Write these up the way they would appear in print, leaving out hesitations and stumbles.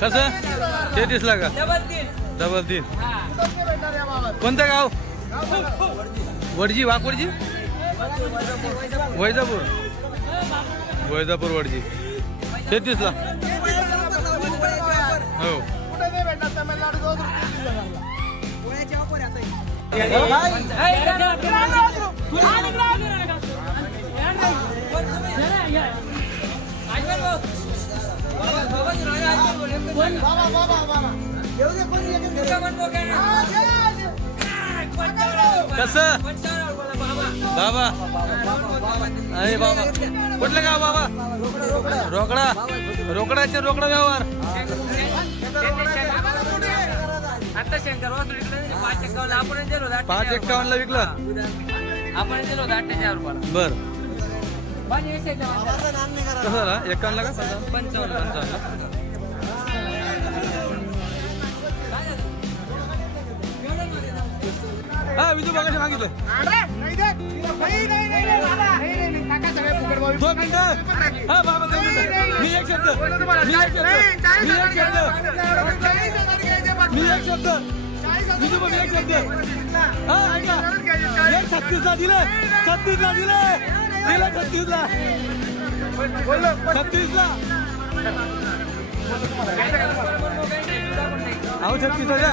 कसं 33 ला का? डबल 3. कोणतं गाव? वडजी वाकोडजी वैजापूर वडजी 33 ला. हो कसं बाबा? अरे बाबा कुठलं गाव बाबा? रोकडा रोकडा व्यवहार. आता शंकर 551 ला विकला आपण दिलो 58 रुपयाला. बर कसं झाला 51 ला का? 55 हा विजू बघा मागितलं 2 मिनिटं. हा बाबा 2 मिनिटं. मी एक शब्द विजू बघ एक शब्द. हा ऐका 36 ला दिलं 36 ला दिलं 36 ला 36 ला अहो 36 ला द्या.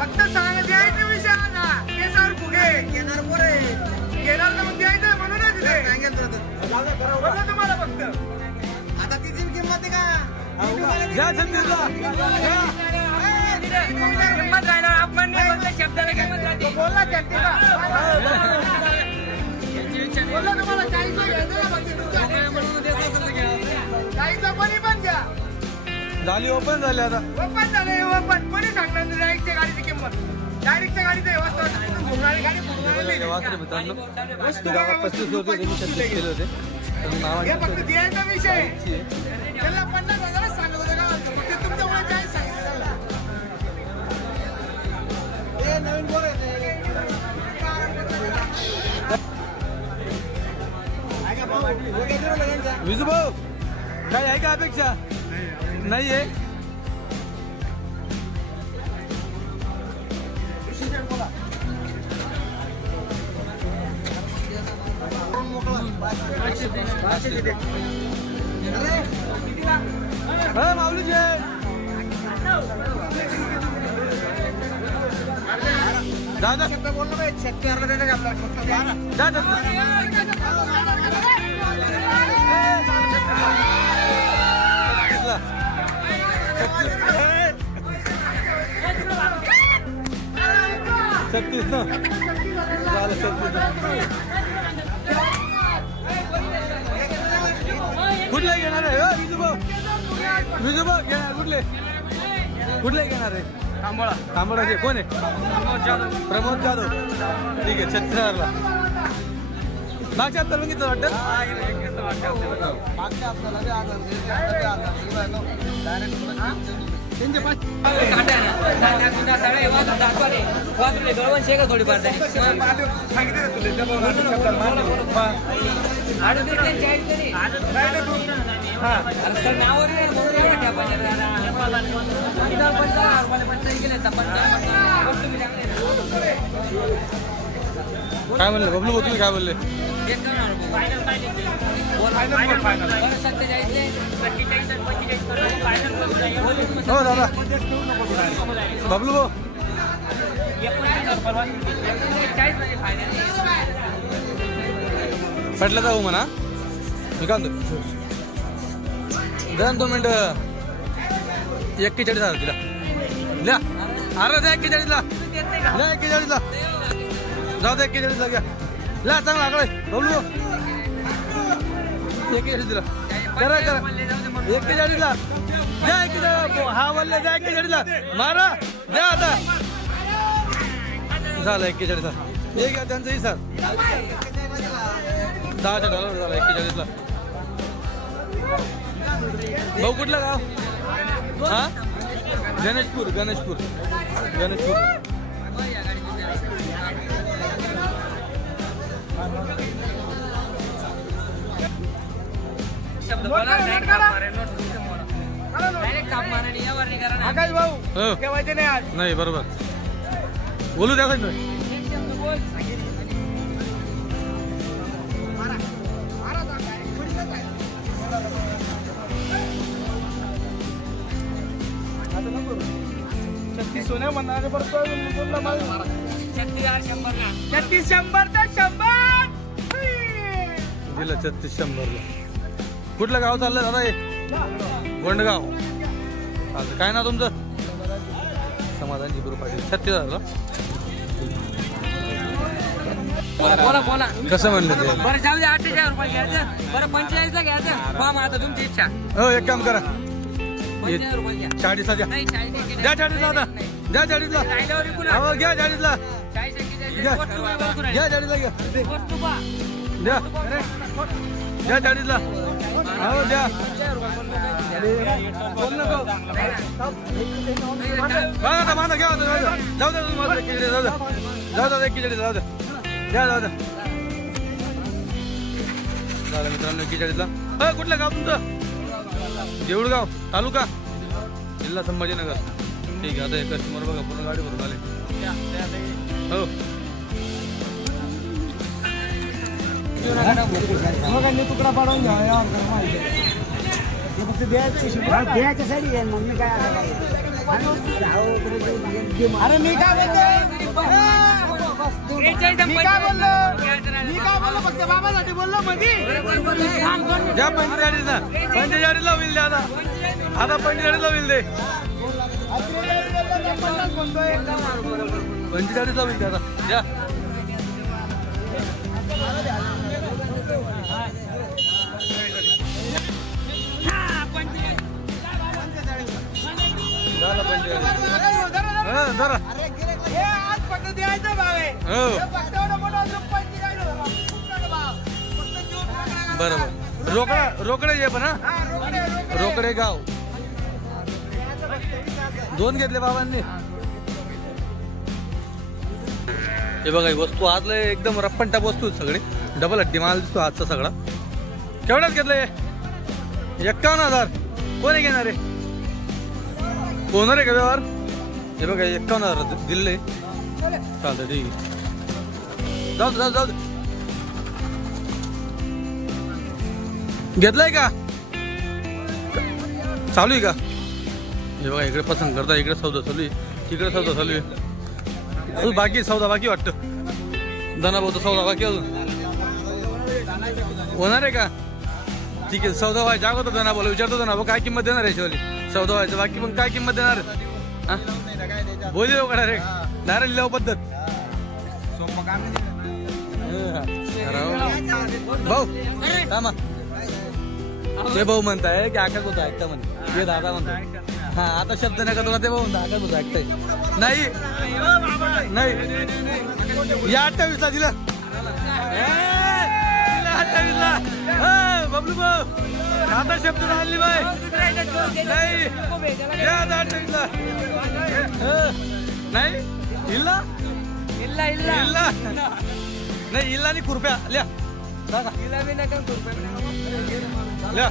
फक्त सांगा द्यायचा विषय आला केसावर फुगे घेणार पोरे घेणार तर मग द्यायचं म्हणूनच तुम्हाला फक्त आता तिची किंमत आहे का? किंमत राहणार आपण शब्दाला किंमत राहते. बोलला बोलला तुम्हाला 40 कोणी पण द्या. झाली ओपन झाली आता ओपन झाले ओपन कोणी सांगणार डायरेक्टच्या गाडीची किंमत? डायरेक्टच्या गाडीचं मित्रांनो गावात 35 होते केले होते फक्त द्यायचा विषय त्याला 50,000 सांगत होतं का? फक्त तुमच्यामुळे काय सांगितलं नवीन बोल विजू भाऊ काय आहे का अपेक्षा? नाही आहे. माऊलीजी दादा बोललो शेतकऱ्याला देतं का दादा छत्तीस ना झालं 36. कुठले घेणार आहे विजू भाऊ घेणार कुठले घेणार आहे? तांबोळाचे कोण आहे? प्रमोद जाधव. ठीक आहे 36,000 मागच्या हप्त्याला बघितलं वाटतं. थोडीफार काय म्हणले बबलू भाऊ तुम्ही काय बोलले? हो दादा बबलू भाऊ पटलं जाऊ म्हणा. मी काय म्हणतो द्या 2 मिनिटं. 41,000 तिला द्या. अरे द्या 41,000 द्या 41,000 जाऊ द्या 41,000 घ्या. ला चांगला आकडे बबलू 41,000 दिला करा 41,000 द्या 41,000 हा बोलले द्या 41,000 मारा द्या आता झालं 41,000 हे घ्या त्यांचं हिसाब $10,000 झाला 41,000 भाऊ कुठलं गाव? हा गणेशपूर गणेशपूर गणेशपूर शब्द बोला नाही डायरेक्ट ताप मारा नाही यावर नाही करा ना आकाश भाऊ हो. ठेवायचे नाही आज नाही बरोबर बोलू द्या साहेब एक शब्द बोल सोन्या म्हणणारे परत 36 100 ना 36 100 तर 100 दिलं 36 100ला कुठलं गाव चाललं दादा हे गोंडगाव चालतं काय ना तुमचं समाधानची ग्रुप आहे 36,000 बोला बोला कसं म्हणलं ते बरं जाऊ दे 48,000 रुपये घ्यायचं बरं 45ला घ्यायचं पहा मग आता तुमची इच्छा हो एक काम करा 45,000 रुपये घ्या 40ला द्या नाही 40 द्या 40ला आता द्या 40ला राहिल्यावर विकून हो घ्या 40ला 40 घ्या वस्तू काय बोलतो रे? घ्या 40ला घ्या वस्तू पहा द्या द्या 40ला हो द्या बोल नको बाळा बांधा घ्या जाऊ द्या जाऊ द्या जाऊ द्या 1 किलो जाऊ द्या द्या जाऊ द्या झालं मित्रांनो 1 किलो कुठलं गाव तुमचं देऊळगाव तालुका जिल्हा संभाजीनगर ठीक आहे आता हे कस्टमर बघा पूर्ण गाडी भरून आले हो तुकडा पाडून घ्या फक्त द्यायच्यासाठी मग मी काय अरे मी काय बोलतो फक्त बाबासाठी बोललो मध्ये ज्या 45ला होईल द्या आता 45ला होईल दे 45ला होईल द्या आता द्या जरा आज फक्त द्यायचं भाव आहे हो फक्त बरोबर रोकडे ये पण रोकडे गाव 2 घेतले बाबांनी हे बघा वस्तू आज एकदम रप्पन टाप वस्तू सगळे डबल हड्डी माल दिसतो आजचा सगळा केवढ्यात घेतलंय 51,000 कोणी घेणार आहे कोण रे का व्यवहार हे बघा 51,000 दिले चालतं ठीक आहे जाऊ जाऊ जाऊ घेतलाय का चालू आहे का हे बघा इकडे पसंत करता इकडे सौदा चालू आहे तिकडे सौदा चालू आहे अजून बाकी सौदा बाकी वाटतं दाना भाऊ सौदा बाकी अजून होणार आहे का ठीक आहे सौदा व्हायचा अगोदर दाना बोला विचारतो दाना भाऊ काय किंमत देणार आहे शिवाली सौदा व्हायचं बाकी पण काय किंमत देणार बोली लोक डायरेक्ट लिलाव पद्धत भाऊ थांबा ते भाऊ म्हणताय की आकाश होतो ऐकता म्हणे हे दादा म्हणताय हा आता शब्द नका तुला ते भाऊ म्हणता आकाश होतो ऐकताय नाही नाही या 28ला दिला 28ला बबलू भाऊ आता शब्द राहिली बाय नाही या 28ला नाही इल्ला इल्ला इल्ला इल्ला नाही इल्ला आणि खुरप्या लिया दादा इल्ला बी नका खुरप्या लिया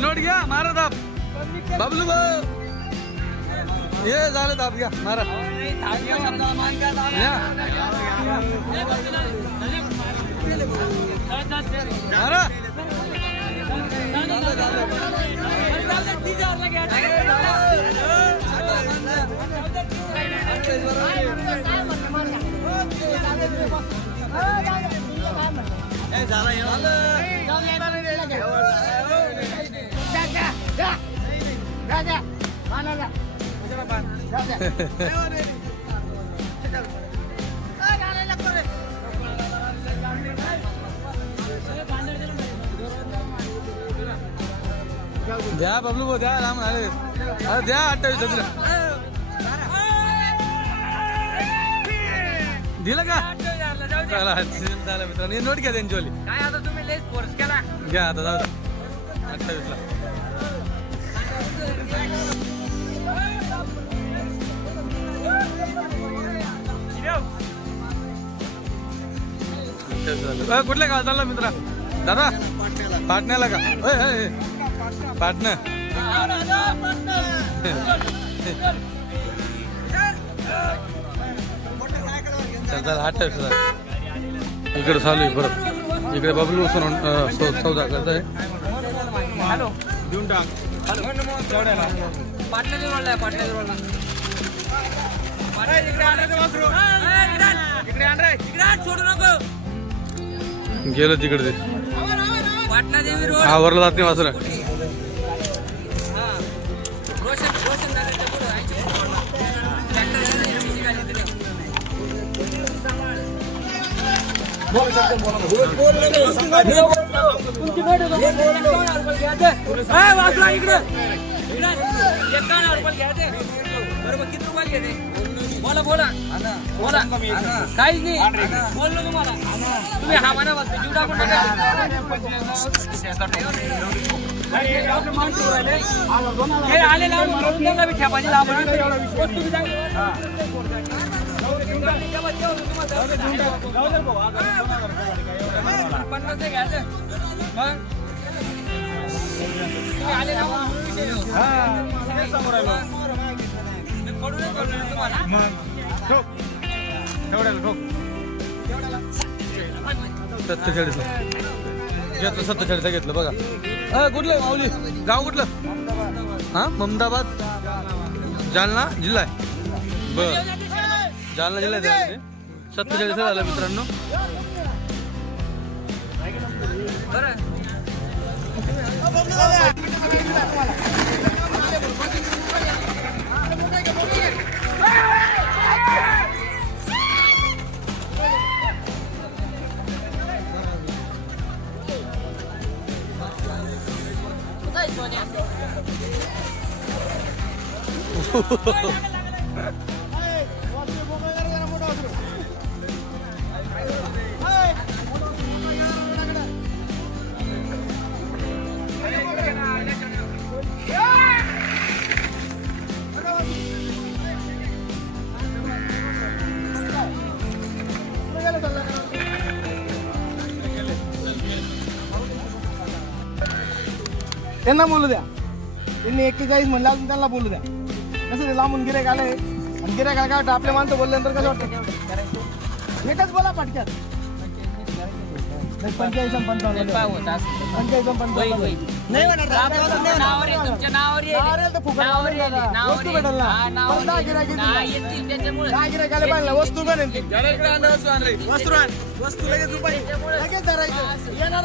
नोट घ्या मारा दाब बबलू भाऊ हे झालं दाब घ्या मारा मारा द्या बबलू भाऊ द्या राम अरे द्या 28 दिलं का चला झालं मित्रांनो नोट घ्या त्यांची काय आता तुम्ही लय फोर्स केला घ्या आता जाऊ 28ला कुठल्या गाव चालला मित्रा दादा पाटण्याला का पाटणा इकडे चालू आहे परत इकडे बबलू सौदा करताय हॅलो देऊन टाक पाटण्याच्या रोडला पाटण्याच्या सोडू नको गेलं तिकडे ते पाटणा देवी रोड हा वरला जात नाही वासर किती रुपये घेते बोला बोला बोला काहीच नाही बोललो तुम्हाला तुम्ही हा म्हणा बघता जीव टाकून आले लावून ठेपाची लावून पन्नास घ्यायचं मग आले घेतलं 47 घेतलं बघा कुठलं माऊली गाव कुठलं हा ममदाबाद जालना जिल्हा आहे बर जालना जिल्हा 47 झालं मित्रांनो त्यांना बोलू द्या त्यांनी 41 म्हणलं अजून त्यांना बोलू द्या कसं ते लांबून गिऱ्हाईक आलंय आणि गिऱ्हाईक काय वाटतं आपल्या माणसं बोलल्यानंतर कसं वाटतं एकच बोला पटक्यात 55 नाही तुमच्या नावावर वस्तू वस्तू लगेच रुपये लगेच धरायचं येणार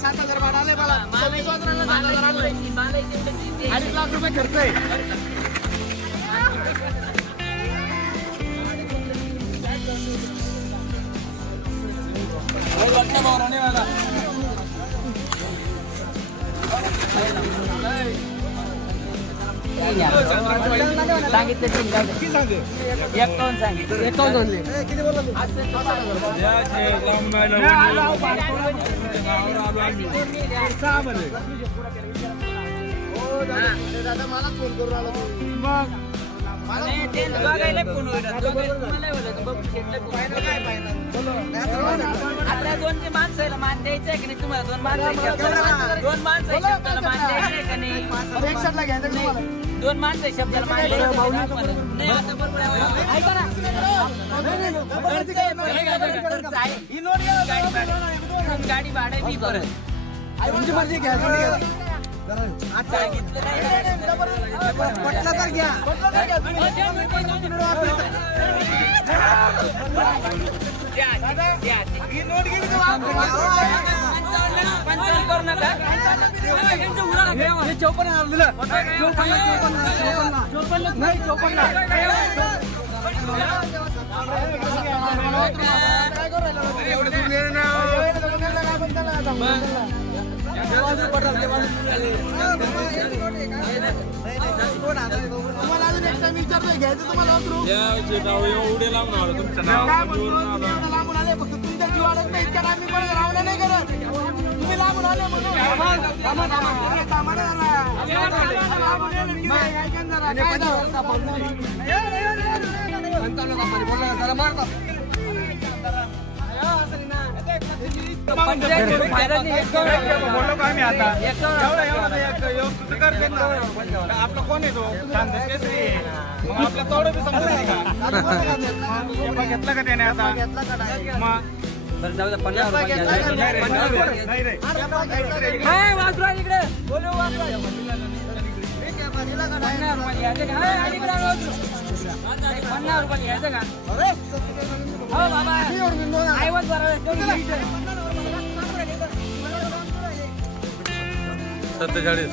7,000 भाडं आले मला 2,500 लाख रुपये खर्च आहे सांगितलं 51 सांगितलं 51 किती बोलला दादा मला फोन करून आला आपल्या 2 माणसाला मान द्यायचंय की नाही तुम्हाला 2 माणसं शब्दाला मान द्यायचंय का नाही 2 माणसं शब्दाला मान नाही आता बरोबर ऐका ना गाडी भाडं मी परत तुमची मर्जी घ्या सांगितलं पटलं तर घ्या ही नोट गेली तर करू नका 54 दिलं 54 नाही 54 तुम्हाला अजून एक टाइम विचारतोय घ्यायचं तुम्हाला वासरू एवढे लांब आलो तुमचं नाव लांबून आले फक्त तुमच्या जीवाडत नाही इतक्या आम्ही पण रावलं नाही करत तुम्ही लांबून आले म्हणून बोललो का आम्ही आता आपला कोण आहे तो केसरी मग आपल्या तेवढं बी समजत नाही का घेतला का त्याने आता मग सत्तेचाळीस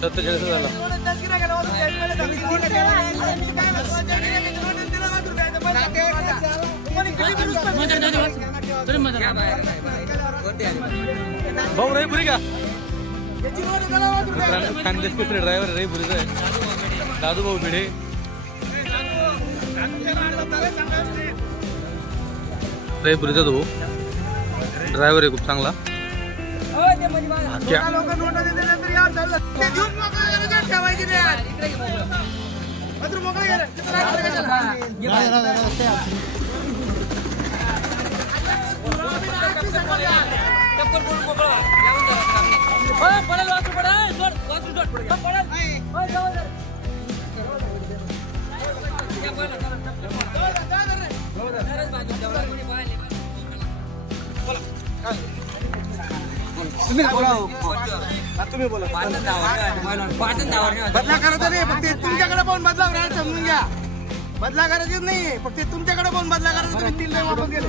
सत्तेचाळीस झाला भाऊ रहीपुरी का खानदेश कुठले ड्रायव्हर रहीपुरीचा आहे दादू भाऊ भिडे रहीपुरीचा तो ड्रायव्हर आहे खूप चांगला तुम्ही बोला बदला करायचा नाही फक्त तुमच्याकडे पाहून बदला राहायचं समजून घ्या बदला करायचीच नाहीये फक्त तुमच्याकडे पाहून बदला करायचं तुम्ही 3 टाइम वापस गेले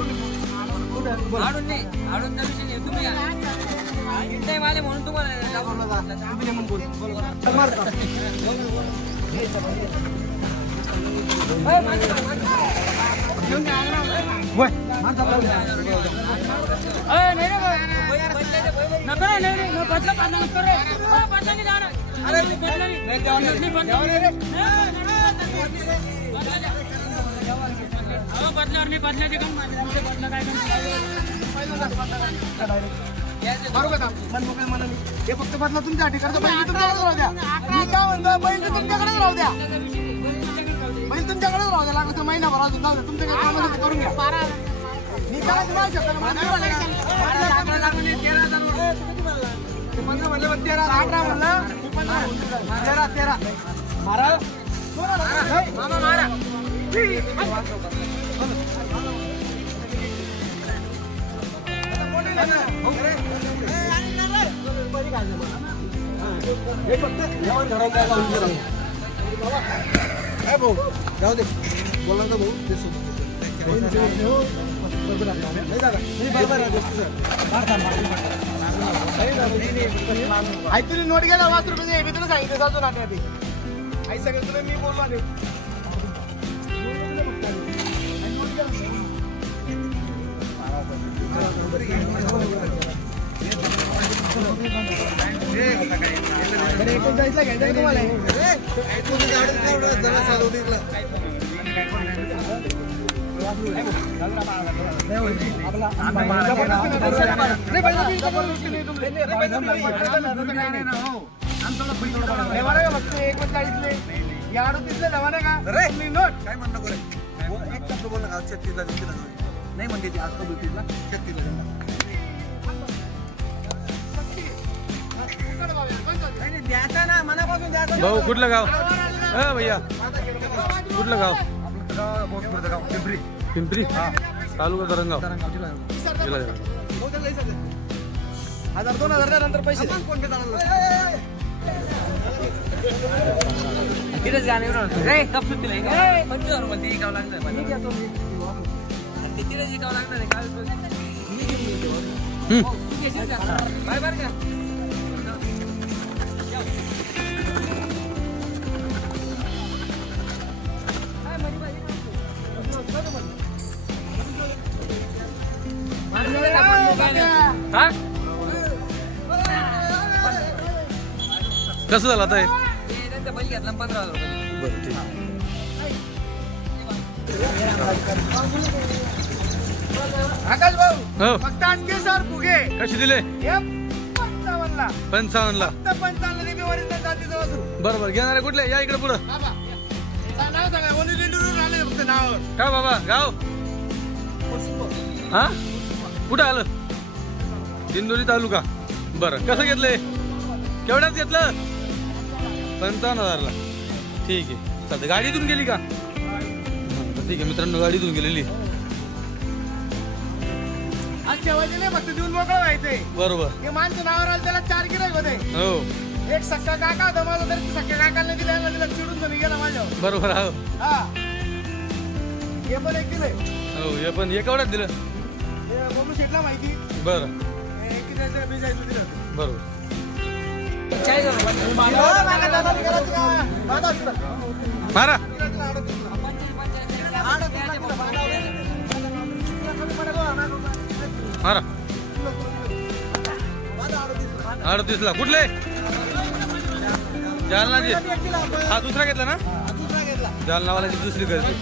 म्हणून हे फक्त बदला तुमच्यासाठी करतो बैल तुमच्याकडे राहू द्या मी काय म्हणतो बैल तुमच्याकडे राहू द्या बैल तुमच्याकडे राहू द्या लागलं तर महिनाभर अजून जाऊ द्या तुमच्याकडे कामासाठी करून घ्या मी काय तुम्हाला शकतो 15 म्हणलं 13 18 म्हणलं 13 मारा मामा मारा भाऊ जाऊ दे बोला ना भाऊ आई तुला नोट गेला 5 रुपये मी तुला सांगितलं जातो ना आई सगळं तुला मी बोललो नाही म्हणजे भाऊ कुठलं गाव भैया कुठलं गाव पिंपरी पिंपरी तालुका तरंगाव 1000-2000 नंतर पैसे तिथेच गाणे कपसून दिलं 25,000 रुपये विकावं लागणार तिथेच विकावं लागणार काय बरं का हा कसं झालं आता हे? बैल घेतला 15,000 रुपये. बरं ठीक. आकाश भाऊ हो फक्त आणखी सर फुगे कशी दिले? 55ला 55ला. फक्त 55 देवी ओरिजिनल जातीचं वासरू. बरोबर घेणारे कुठले? या इकडे पुढं. बाबा नाव सांगा ओली लिंडूरून आले फक्त नावावर. का बाबा गाव हा कुठं आलं? दिंडोरी तालुका. बरं कसं घेतलंय? केवढ्यात घेतलं? 55,000ला. ठीक आहे चालतं. गाडीतून गेली का? ठीक आहे मित्रांनो गाडीतून गेलेली. आज ठेवायचे नाही फक्त देऊन मोकळं व्हायचंय. बरोबर. हे माणसं नावावर आलं त्याला 4 गिऱ्हाईक होते. हो एक सक्का काका होता माझा तरी सक्का काकाने दिला चिडून तुम्ही गेला माझ्यावर. बरोबर. हो हा हे पण एक दिलंय. हो हे पण हे केवढ्यात दिलं? हे बोलू शेटला माहिती. बरं हे किती बिजायचं दिलं. बरोबर. मारा मारा 38ला. कुठले? जालनाची. हा दुसरा घेतला ना? जालनावाल्याची दुसरी खरेदी.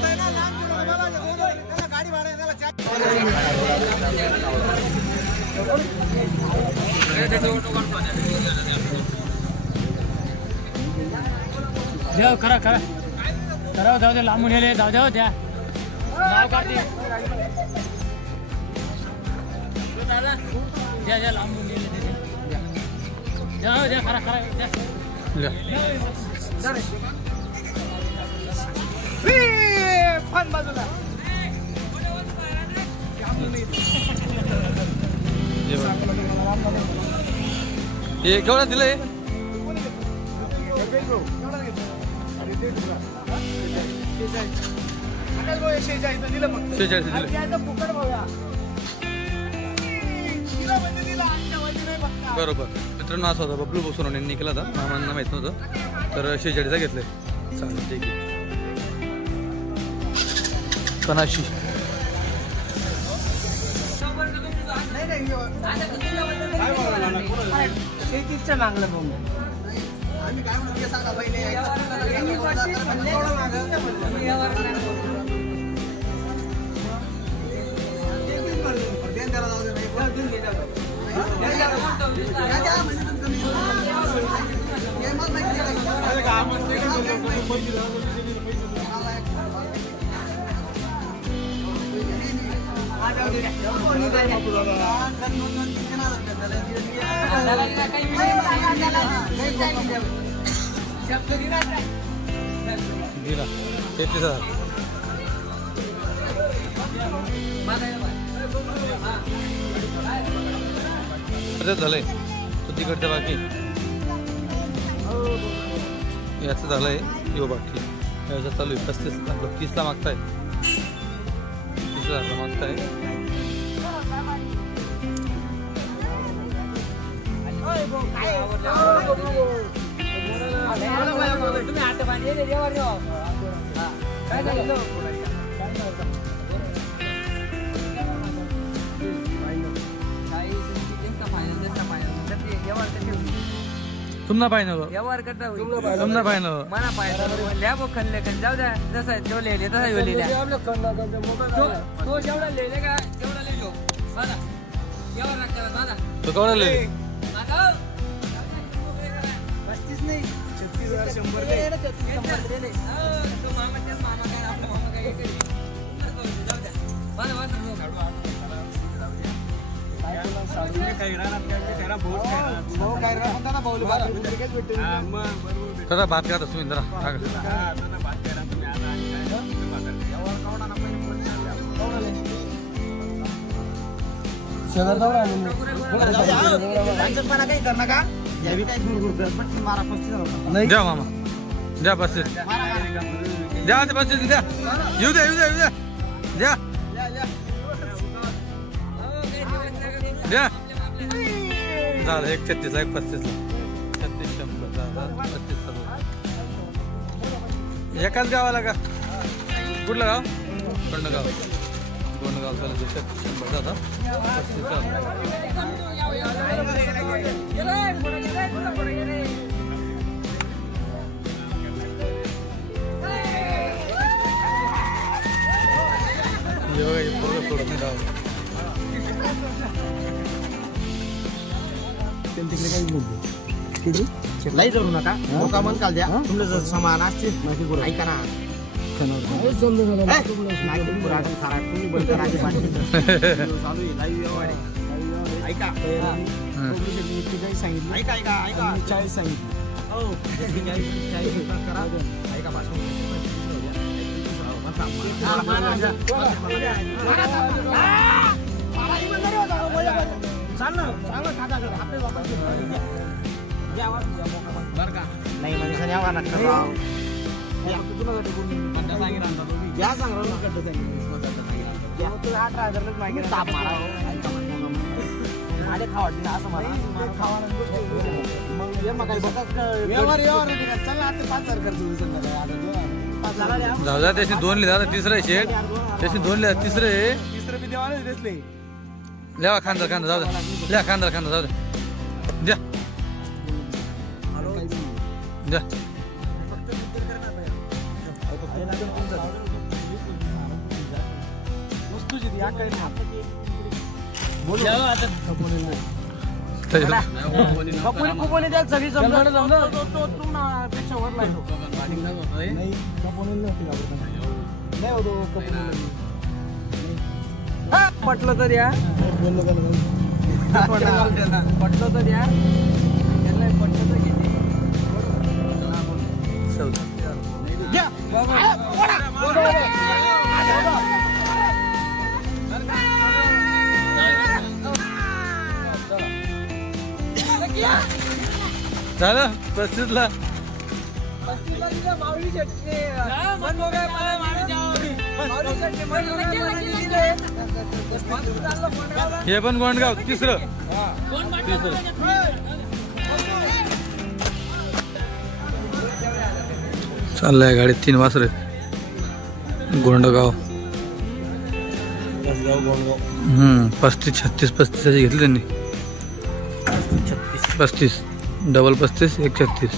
करा करा करा जाऊ दे लांबून गेले जाऊ द्या त्या नाव काढते द्या द्या लांबून गेले द्या द्या करा करा द्या फन बाजूला हे केवढ्यात दिलंय? 46 दिलं फक्त. 46 दिलं. फुकट भाऊया. दिलं म्हणजे दिलं आजच्या वजी नाही फक्त. बरोबर. मित्रांनो असं होता बबलू बोसून यांनी केला होता. मामांना माहित नव्हतं तर 46चा घेतलंय. चालेल ठीक आहे. 85 मागलं भाऊ आम्ही काय म्हणतो सांगा पहिले दिला 33,000. झालंय तो तिकडच्या बाकी याचं झालंय यो बाकी याचं चालू आहे. 30ला मागताय 30,000ला मागताय. तुम्ही आता बांधले देवावर काय झालं तुमना पाहिजे व्यवहार करता तुमना पाहिजे मना पाहिजे लिहा बघ खणले खण जाऊ द्या जसा जो लिहिले तसा यो लिहिल्या तो जेवढा लिहिले का तेवढा लिहिलो दादा व्यवहार लागला दादा तो केवढा लिहिले? 35 नाही 36,100 तो मामा तेच मामा काय आपला मामा काय एक जाऊ द्या बरं बरं जरा भात का तुम्ही जरा काही कर नका द्या मामा द्या 35 द्या 35 द्या येऊ द्या येऊ द्या येऊ द्या द्या द्या झालं 136ला 135ला 36 एकाच गावाला का? कुठलं गाव? गोंडगाव चालू 100 आता 35 सोडत नाही लाई धरू नका मोका मन काल द्या तुमले जर समान असतील ऐका ना ऐका नाही माणसाने यावा नका या सांग 18,000 मागे ताप मारा माझे खावायचे ना असं मला मग मग काही बघा व्यवहार चला आता 5,000 खर्च जाऊ द्या त्याचे 2 लिहा तिसरं शेट त्याचे 2 लिहा तिसरे बी देवाने दिसले लेवा खांदा जाऊ द्या लिहा खांदा जाऊ द्या द्या द्या पटलं तर या पटलं तर या पटलं तर किती झालं 35ला हे पण गोंडगाव तिसरं चाललंय गाडी 3 वासरे गोंडगाव 35 36 35 अशी घेतली त्यांनी 35 डबल 35 1 36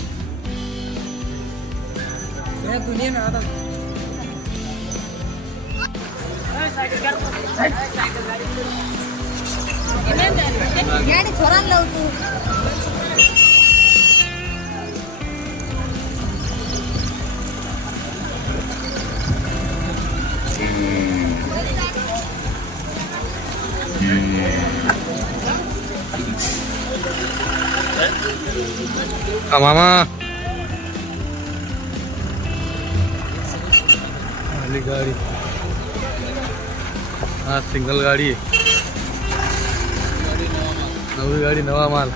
मामा आली गाड़ी हाँ सिंगल गाड़ी है नवी गाड़ी नवा माल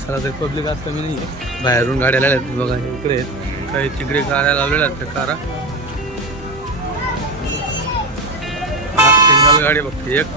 चला तर पब्लिक आज कमी नाही बाहेरून गाड्या आल्या आहेत बघा इकडे काही तिकडे गाड्या लावलेल्या आहेत त्या कारा सिंगल गाडी बघते एक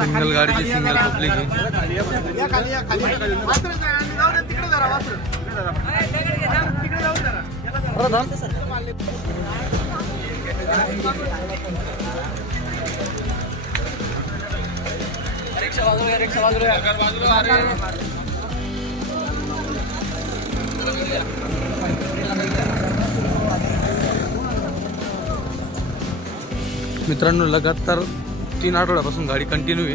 सिंगल गाड़ी की सिंगल पब्लिक है मित्रांनो लगातार 3 आठवड्यापासून गाडी कंटिन्यू आहे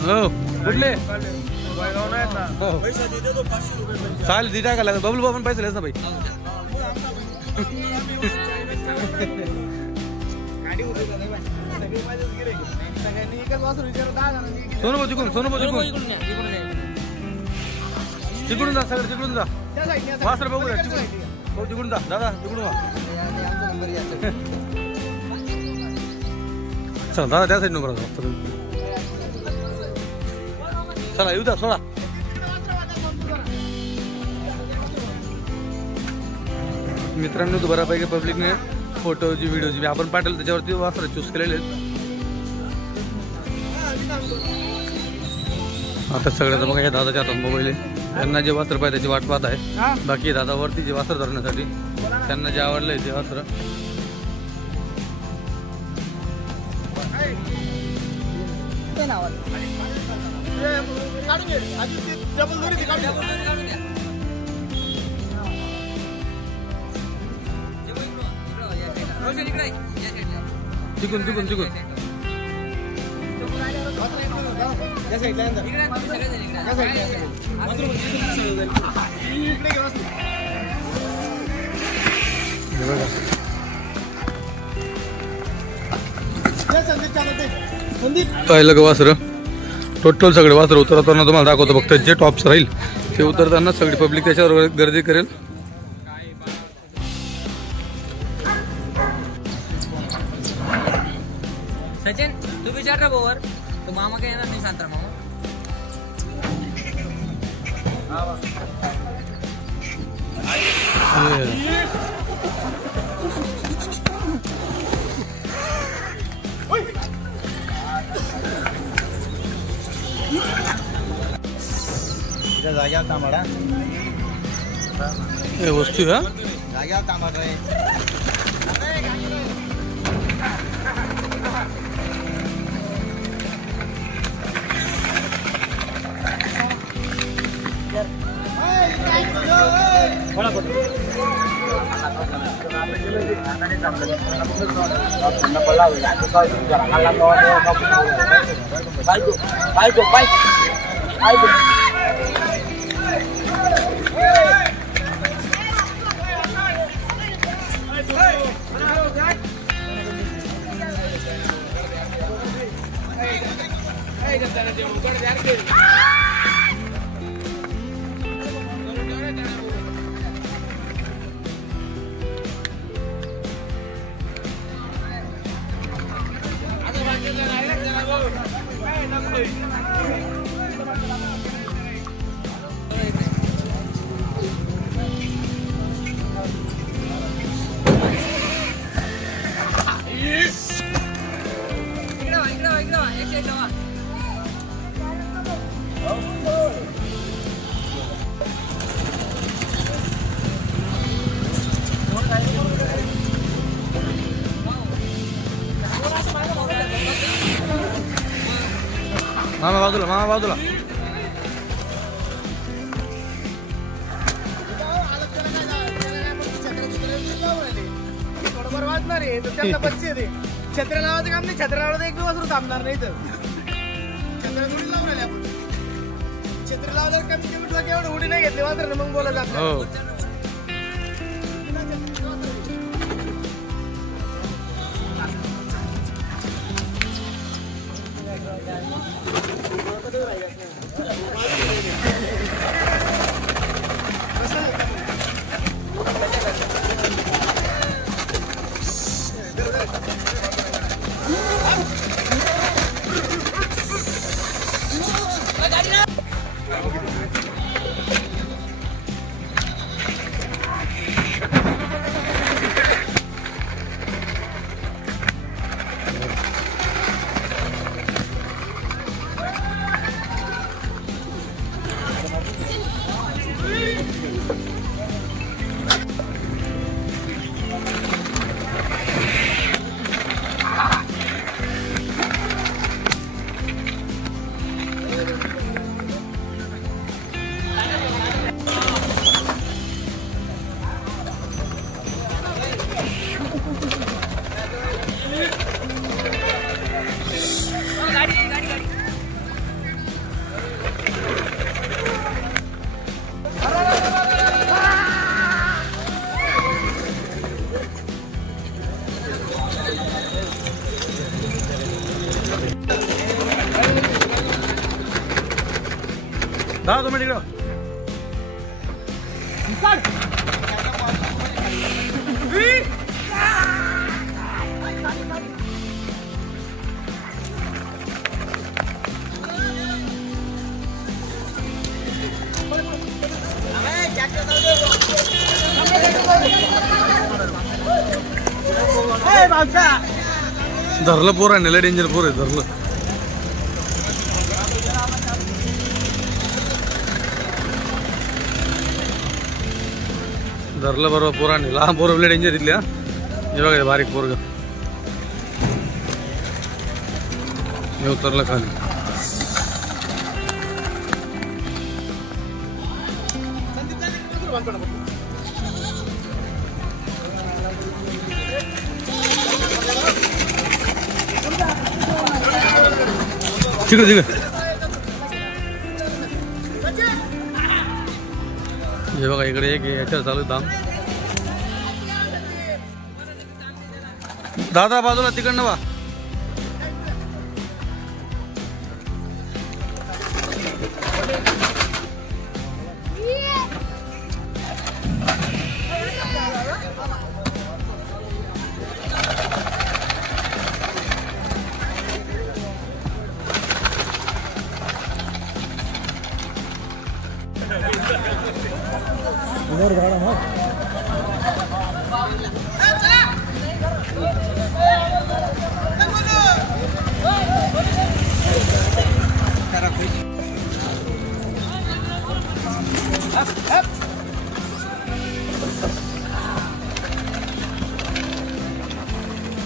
हो कुठले चालेल दी टाकायला बबलू बाबा पैसे ना भाई सोनू जिकून तिकडून जा सगळं तिकडून जा वासर बघू द्या तिकडून जा दादा तिकडून चला दादा त्या साईड नको चला येऊ द्या सोडा. मित्रांनो तो बऱ्यापैकी पब्लिकने फोटोची व्हिडिओची आपण पाठवलं त्याच्यावरती वासर चूज केलेले आहेत. आता सगळ्याचं बघा, या दादाच्या हातात मोबाईल आहे. त्यांना जे वासर पाहिजे त्याची वाट पाहत आहे. बाकी दादावरती जे वासर धरण्यासाठी त्यांना जे आवडलंय ते वासर तिकून तिकून तिकून पाहिलं का वासर. टोटल सगळे वासर उतरताना तुम्हाला दाखवतो. फक्त जे टॉप्स राहील ते उतरताना सगळी पब्लिक त्याच्यावर गर्दी करेल. सचिन तू विचार ना बोवर तो मामा काय येणार नाही. शांतरा मामा जाग्यावर तांबडा वस्तू हा जाग्यावर तांबडा मामा बाजूला, मामा बाजूला. थोडंफार वाजणार आहे त्यांना बच्चे ते छत्र लावायचं काम नाही. छत्र लावलं तर एक दिवस थांबणार नाही. तर छत्र थोडी लावून राहिले आपण. छत्र लावल्यावर कमी कमी तुला एवढं उडी नाही घेतली मात्र मग बोला जात. दादा तुम्ही तिकडं धरलं पोर आहे, डेंजर पोर आहे. धरलं बरोबर पोराने. लहान पोरं लय डेंजर इथले. हे बघा बारीक पोरग हे उतरलं खाली. तिकडे हे बघा इकडे एक याच्यावर चालू दाम. दादा बाजूला तिकडनं बा.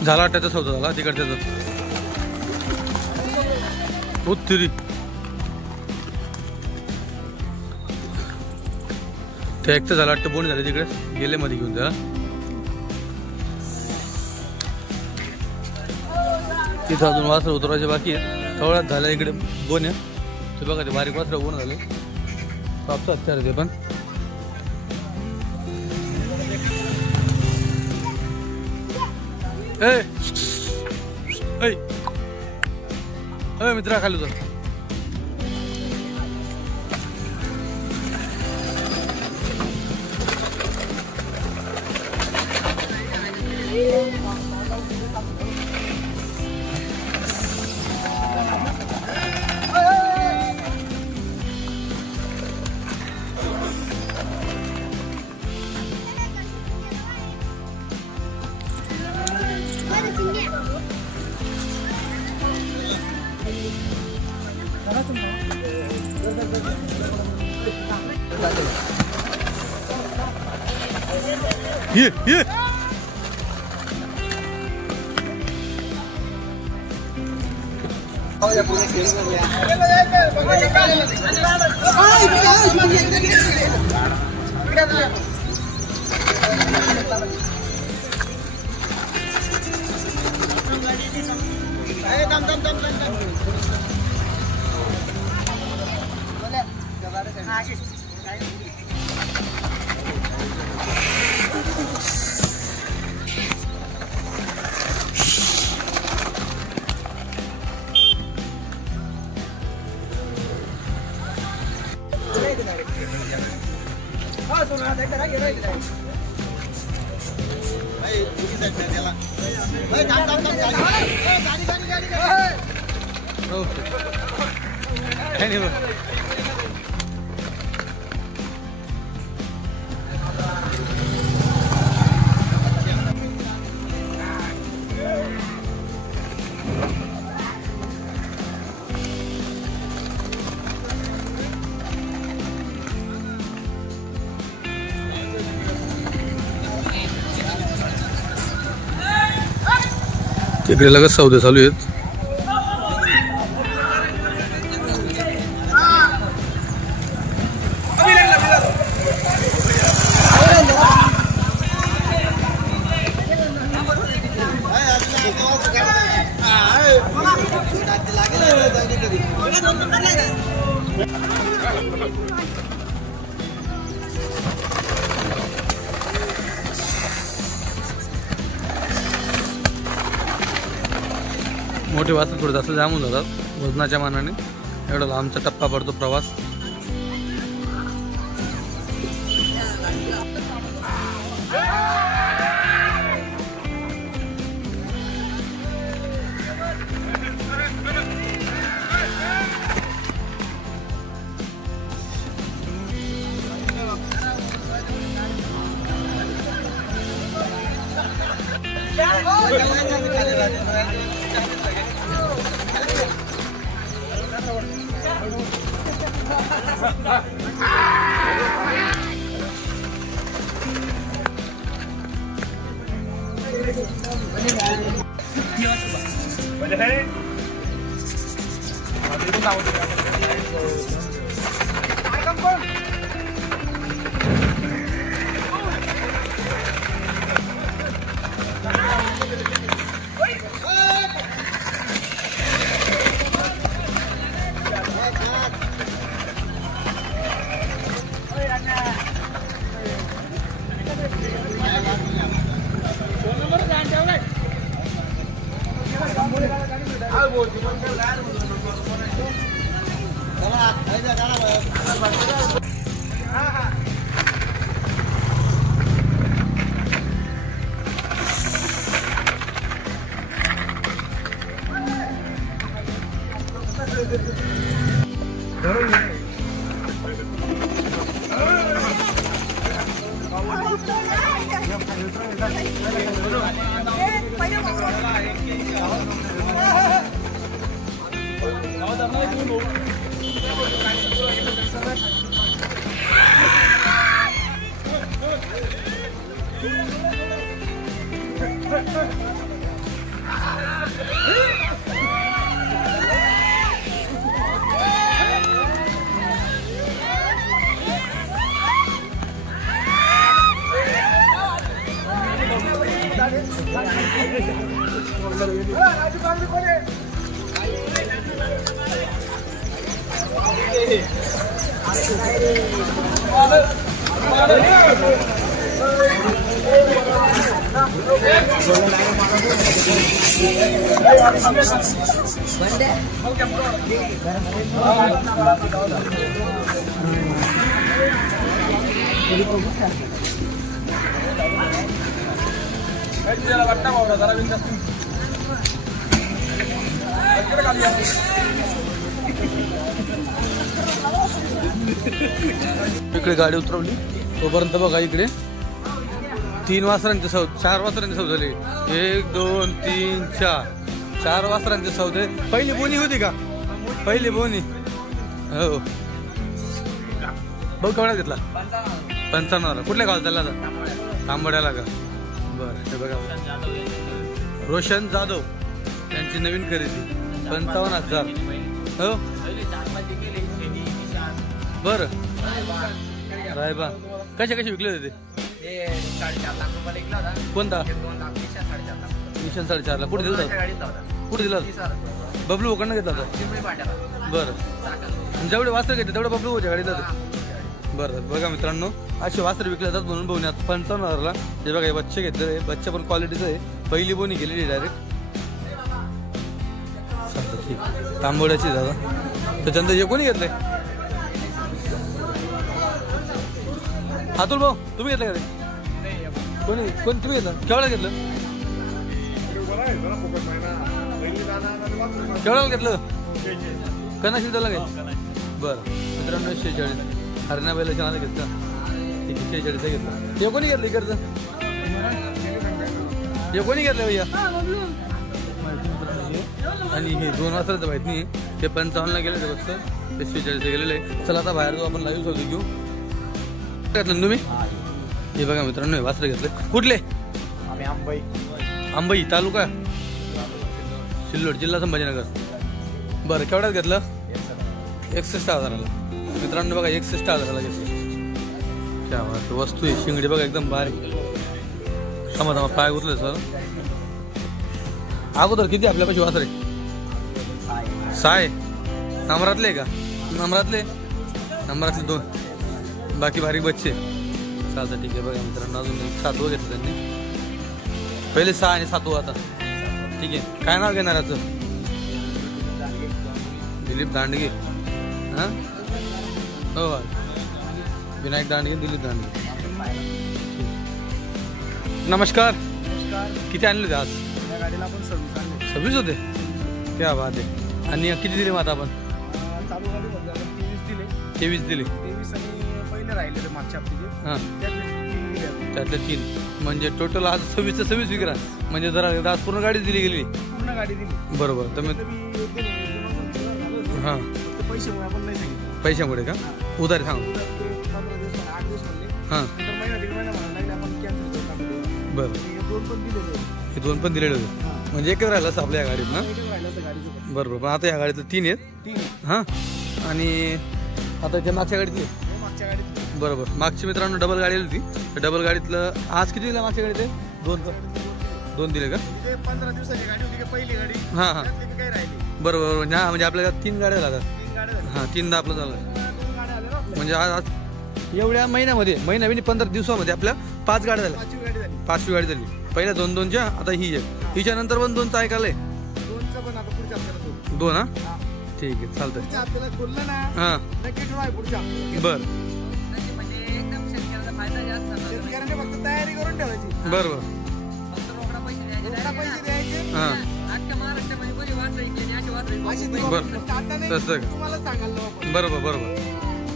झाला त्याचा सौदा झाला तिकडच्याच तिरी. ते एकटं झालं वाटतं. बोन झाले तिकडे गेले मध्ये घेऊन जा. तिथं अजून वासर उतरवायचे बाकी आहे. थोड्यात झालं इकडे बोन आहे. ते बघा ते बारीक वासर बोन झाले. सापसा हत्यार ते पण. मित्रा खाली उतर. ये तिकडे लगेच सौदे चालू आहेत. मोठे वासर थोडे जास्त जाम होऊन जातात वजनाच्या मानाने. एवढा लांबचा टप्पा पडतो प्रवास. इकडे गाडी उतरवली तोपर्यंत बघा इकडे 3 वासरांचे सौदे 4 वासरांचे सौदे झाले 1 2 3 4 वासरांचे सौदे पहिली बोनी होती का पहिली बोनी हो बघ केवढा घेतला 55 कुठल्या गावात चालला आता तांबड्याला का बरं हे बघा रोशन जाधव त्यांची नवीन खरेदी 55,000 हो बरं रायबा कसे विकले होते ते 4.5 लाख रुपये विकला होता कोणता 2 लाख 4.5 मिशन 4.5 लाख कुठे दिला कुठे दिला बबलू कडनं घेतला होता बरं जेवढे वास्त्र घेतले तेवढे बबलू होते गाडीला बरं बघा मित्रांनो असे वास्त्र विकले जातात म्हणून बोवण्यात 55,000ला ते बघा हे बच्चे घेतले बच्चे पण क्वालिटीचं आहे पहिली बोनी गेलेली डायरेक्ट ठीक तांबोड्याची दादा त्याच्यानंतर हे कोणी घेतलंय अतुल भाऊ तुम्ही घेतलं का ते कोणी तुम्ही घेतलं केवढा घेतलं केवढा घेतलं कनाशी त्याला घे बरं मित्रांनो 46 हरणाबाईला छान घेतलं 46 घेतलं हे कोणी घेतलं इकडचं हे कोणी घेतलं भैया आणि हे 2 वाजता माहित नाही ते 55ला गेले ते फक्त ते 46 गेलेले आहे चला आता बाहेर जाऊ आपण लाईव्ह शोधू घेऊ घेतलं तुम्ही हे बघा मित्रांनो वासरे घेतले कुठले अंबई तालुका सिल्लोड जिल्हा संभाजीनगर बरं केवढ्यात घेतलं 61,000ला मित्रांनो बघा 61,000ला घेतलं क्या बात वस्तू आहे शिंगडी बघा एकदम बारीक थांबा पाय उचले सर अगोदर किती आपल्यापाशी वासरे साय नंबरातले का नंबरातले 2 बाकी बारीक बच्चे चालतं ठीक आहे बघा मित्रांनो अजून 7वं घेतलं त्यांनी पहिले 6 आणि 7वं आता ठीक आहे काय नाव घेणार याचं दिलीप दांडगे हां हो विनायक दांडगे दिलीप दांडगे नमस्कार किती आणले होते आज या गाडीला आपण 26 होते क्या बात आहे आणि किती दिले मग आता आपण चालू गाडीमध्ये आपण 23 दिले 23 आणि पहिले राहिले ते मागच्या हप्त्याचे हां त्यातले 3 म्हणजे टोटल आज 26 विक्रा म्हणजे जरा आज पूर्ण गाडी दिली गेली पूर्ण गाडी दिली बरोबर तर मी हां पैसे आपण नाही सांगितलं पैशामुळे का उधारी सांग 15 दिवस 8 दिवस म्हणले हां तर महिना दीड महिना म्हणायला लागले आपण कॅन्सल करून बरं हे दोन पण दिलेले हे 2 पण दिलेले होते म्हणजे एकच राहिलं असं आपल्या या गाडीत ना एकच राहिलं तर गाडीचं बरोबर पण आता या गाडीतलं 3 आहेत 3 हां आणि आता त्या मागच्या गाडीतली मागच्या गाडीत बरोबर मागची मित्रांनो डबल गाडी आली होती तर डबल गाडीतलं आज किती दिलं मागच्या गाडीत 2 दिले का ते 15 दिवसाची गाडी होती की पहिली गाडी हां हां त्यातली काही राहिली बरोबर बरोबर हा म्हणजे आपल्याला 3 गाड्या झाल्या 3 गाड्या झाल्या हां 3दा आपलं झालं 2 गाड्या आल्या ना आपल्या म्हणजे आज एवढ्या महिन्यामध्ये 15 दिवसामध्ये आपल्या 5 गाड्या झाल्या 5वी गाडी झाली 5वी गाडी झाली पहिल्या 2-2च्या आता ही एक हिच्या नंतर पण 2चा ऐकायला 2चं पण आता पुढच्या हप्त्याला 2 हा ठीक आहे चालतंय पुढच्या हप्त्याला खोललं ना हां नक्की ड्रॉ आहे पुढच्या हप्त्याला. बरं म्हणजे एकदम शेतकऱ्याचा फायदा जास्त झाला. शेतकऱ्याने फक्त तयारी करून ठेवायची बरोबर फक्त रोकडा पैसे द्यायचे रोकडा पैसे द्यायचे हां अख्ख्या महाराष्ट्रामध्ये कोणी वासरं इकली अशी वासरं अशी इकली. बरं. फक्त आता नाही तसं का? तुम्हाला सांगायला आपण बरोबर बरोबर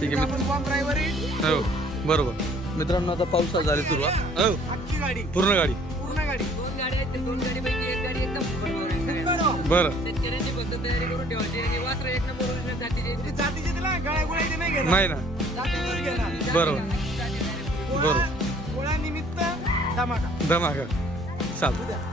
ठीक आहे आपण बॉम्ब ड्रायव्हर हो बरोबर मित्रांनो आता पावसाळा झाली सुरुवात हो अख्खी गाडी पूर्ण गाडी पूर्ण गाडी दोन गाड्या आहेत, त्या दोन गाडीपैकी एक गाडी एकदम फुकटवर आहे सगळ्यांना. बरं शेतकऱ्यांची फक्त तयारी करून ठेवायची आणि वासरं एक नंबर जातीचे ते जातीचे तिला गळ्या गोळ्याचे नाही घेणार नाही ना जातीचेच घेणार बरोबर बरोबर गोळा निमित्त धमाका धमाका चालतं